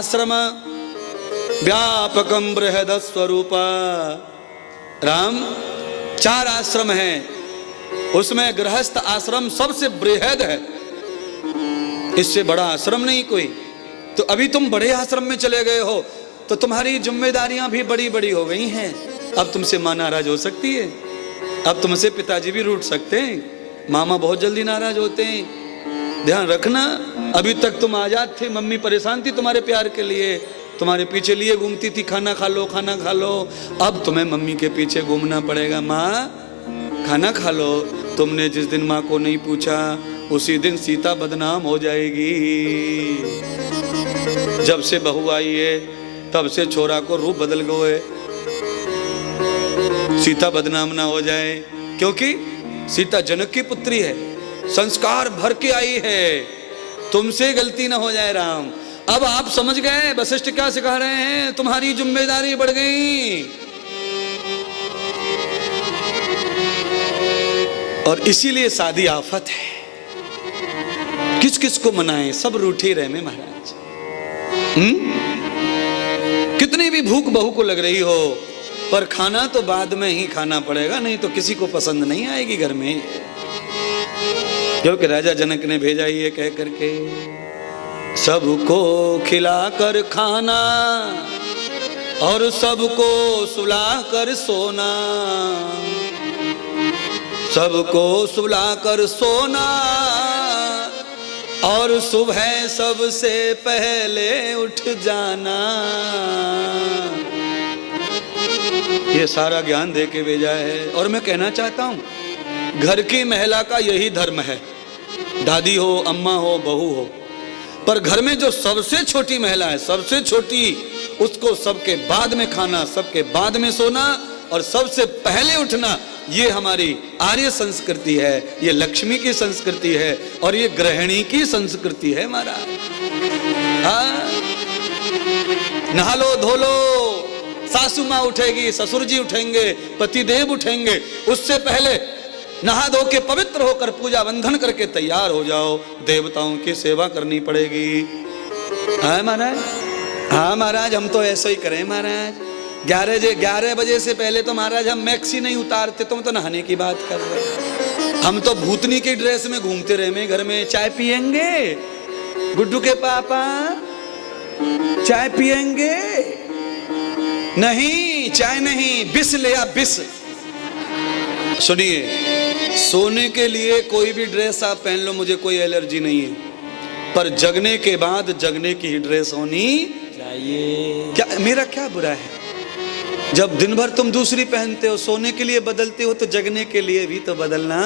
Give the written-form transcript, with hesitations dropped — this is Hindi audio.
आश्रम व्यापकम बृहद स्वरूप। राम, 4 आश्रम हैं, उसमें गृहस्थ आश्रम सबसे बृहद है, इससे बड़ा आश्रम नहीं कोई। तो अभी तुम बड़े आश्रम में चले गए हो तो तुम्हारी जिम्मेदारियां भी बड़ी बड़ी हो गई हैं। अब तुमसे मां नाराज हो सकती है, अब तुमसे पिताजी भी रूठ सकते हैं, मामा बहुत जल्दी नाराज होते हैं। ध्यान रखना, अभी तक तुम आजाद थे, मम्मी परेशान थी तुम्हारे प्यार के लिए, तुम्हारे पीछे लिए घूमती थी, खाना खा लो खाना खा लो। अब तुम्हें मम्मी के पीछे घूमना पड़ेगा, माँ खाना खा लो। तुमने जिस दिन माँ को नहीं पूछा उसी दिन सीता बदनाम हो जाएगी। जब से बहू आई है तब से छोरा को रूप बदल गए, सीता बदनाम ना हो जाए, क्योंकि सीता जनक की पुत्री है, संस्कार भर के आई है, तुमसे गलती ना हो जाए। राम, अब आप समझ गए वशिष्ठ क्या सिखा रहे हैं, तुम्हारी जिम्मेदारी बढ़ गई। और इसीलिए शादी आफत है, किस किस को मनाएं, सब रूठे रहे में महाराज। कितनी भी भूख बहू को लग रही हो, पर खाना तो बाद में ही खाना पड़ेगा, नहीं तो किसी को पसंद नहीं आएगी घर में। क्योंकि राजा जनक ने भेजा ये कह करके, सबको खिलाकर खाना और सबको सुलाकर सोना, सबको सुलाकर सोना और सुबह सबसे पहले उठ जाना। ये सारा ज्ञान दे के भेजा है। और मैं कहना चाहता हूं, घर की महिला का यही धर्म है, दादी हो, अम्मा हो, बहू हो, पर घर में जो सबसे छोटी महिला है, सबसे छोटी, उसको सबके बाद में खाना, सबके बाद में सोना और सबसे पहले उठना, ये हमारी आर्य संस्कृति है, ये लक्ष्मी की संस्कृति है और ये गृहिणी की संस्कृति है महाराज। नहा लो धो लो, सासू माँ उठेगी, ससुर जी उठेंगे, पतिदेव उठेंगे, उससे पहले नहा धो के पवित्र होकर पूजा बंधन करके तैयार हो जाओ, देवताओं की सेवा करनी पड़ेगी। हाँ महाराज, हाँ महाराज, हम तो ऐसा ही करें महाराज। 11 बजे से पहले तो महाराज हम मैक्सी नहीं उतारते, तुम तो नहाने की बात कर रहे। हम तो भूतनी की ड्रेस में घूमते रहे घर में। चाय पियेंगे गुड्डू के पापा, चाय पियेंगे? नहीं, चाय नहीं, बिस ले आ, बिस। सुनिए, सोने के लिए कोई भी ड्रेस आप पहन लो, मुझे कोई एलर्जी नहीं है, पर जगने के बाद जगने की ही ड्रेस होनी चाहिए। क्या मेरा क्या बुरा है? जब दिन भर तुम दूसरी पहनते हो, सोने के लिए बदलते हो, तो जगने के लिए भी तो बदलना